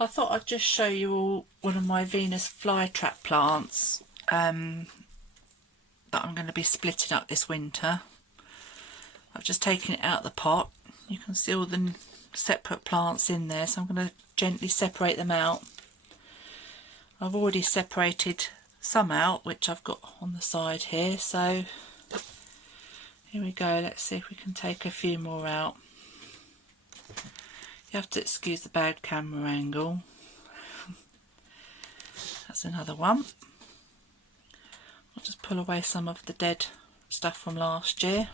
I thought I'd just show you all one of my Venus flytrap plants that I'm going to be splitting up this winter. I've just taken it out of the pot. You can see all the separate plants in there, so I'm going to gently separate them out. I've already separated some out, which I've got on the side here, so here we go. Let's see if we can take a few more out. You have to excuse the bad camera angle. That's another one. I'll just pull away some of the dead stuff from last year.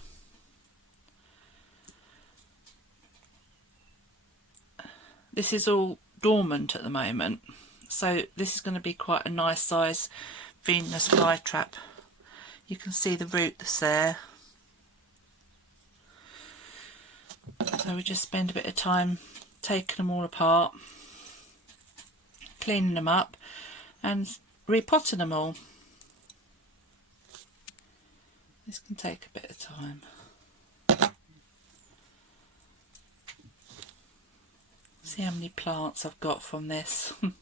This is all dormant at the moment, so this is going to be quite a nice size Venus flytrap. You can see the roots there. So we just spend a bit of time taking them all apart, cleaning them up and repotting them all. This can take a bit of time. See how many plants I've got from this. You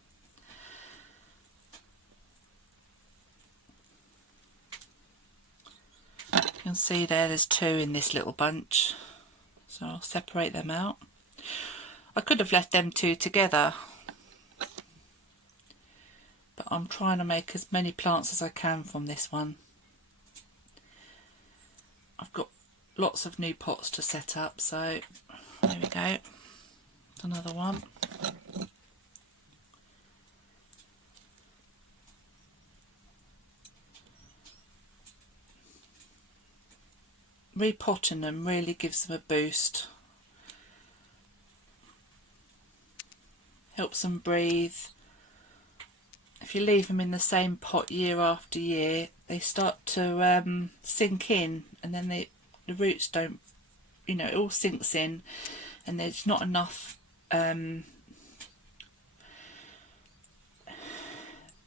can see there's two in this little bunch, so I'll separate them out. I could have left them two together, but I'm trying to make as many plants as I can from this one. I've got lots of new pots to set up, so there we go. Another one. Repotting them really gives them a boost. Helps them breathe. If you leave them in the same pot year after year, they start to sink in, and then the roots don't, it all sinks in, and there's not enough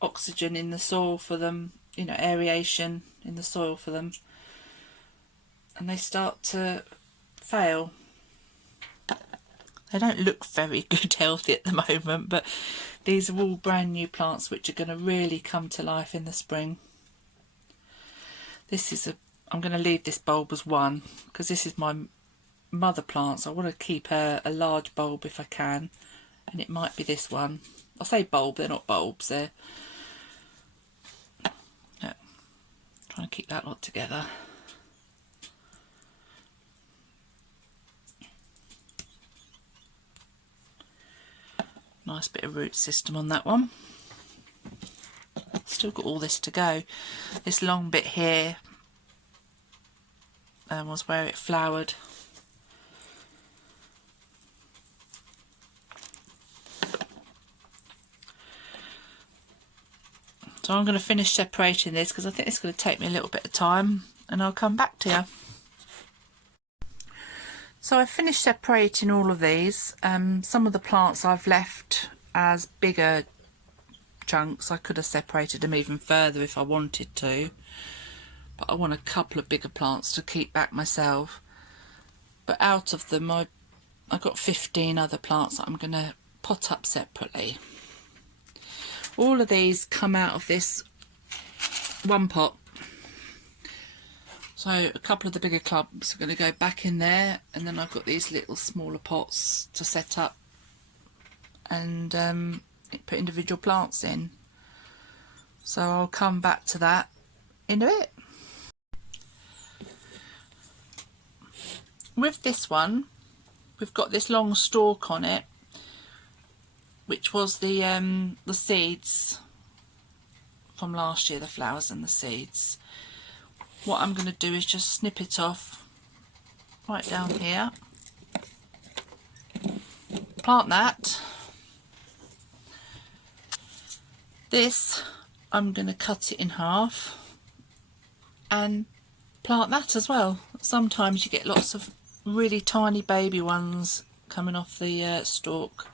oxygen in the soil for them, aeration in the soil for them, and they start to fail. They don't look very good healthy at the moment, but these are all brand new plants which are going to really come to life in the spring. I'm going to leave this bulb as one because this is my mother plants. I want to keep a large bulb if I can, and it might be this one. I say bulb, they're not bulbs, they're trying to keep that lot together. Nice bit of root system on that one. Still got all this to go. This long bit here was where it flowered. So I'm going to finish separating this because I think it's going to take me a little bit of time, and I'll come back to you. So I finished separating all of these. Some of the plants I've left as bigger chunks. I could have separated them even further if I wanted to, but I want a couple of bigger plants to keep back myself. But out of them I got 15 other plants that I'm going to pot up separately. All of these come out of this one pot. So a couple of the bigger clumps are going to go back in there, and then I've got these little smaller pots to set up and put individual plants in. So I'll come back to that in a bit. With this one, we've got this long stalk on it, which was the seeds from last year, the flowers and the seeds. What I'm going to do is just snip it off right down here, plant that. This, I'm going to cut it in half and plant that as well. Sometimes you get lots of really tiny baby ones coming off the stalk.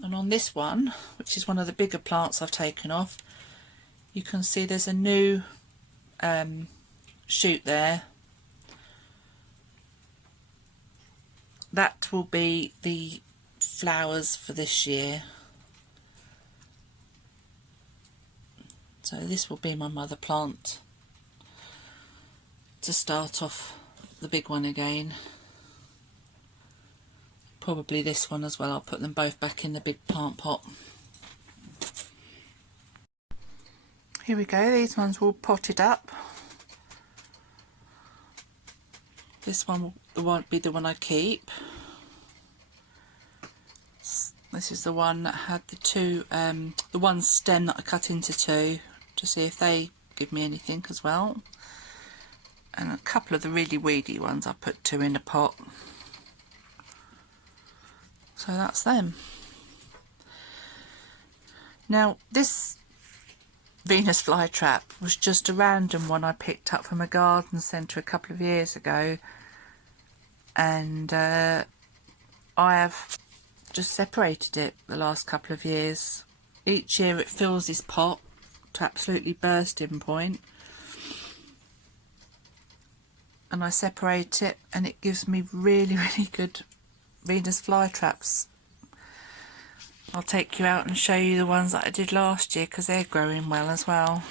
And on this one, which is one of the bigger plants I've taken off, you can see there's a new shoot there. that will be the flowers for this year. So this will be my mother plant to start off the big one again. Probably this one as well. I'll put them both back in the big plant pot. Here we go, these ones were all potted up. This one won't be the one I keep. This is the one that had the two, the one stem that I cut into two, to see if they give me anything as well. And a couple of the really weedy ones I put two in a pot. So that's them. Now this Venus flytrap was just a random one I picked up from a garden centre a couple of years ago, and I have just separated it the last couple of years. Each year it fills this pot to absolutely bursting point, and I separate it and it gives me really good Venus flytraps. I'll take you out and show you the ones that I did last year because they're growing well as well.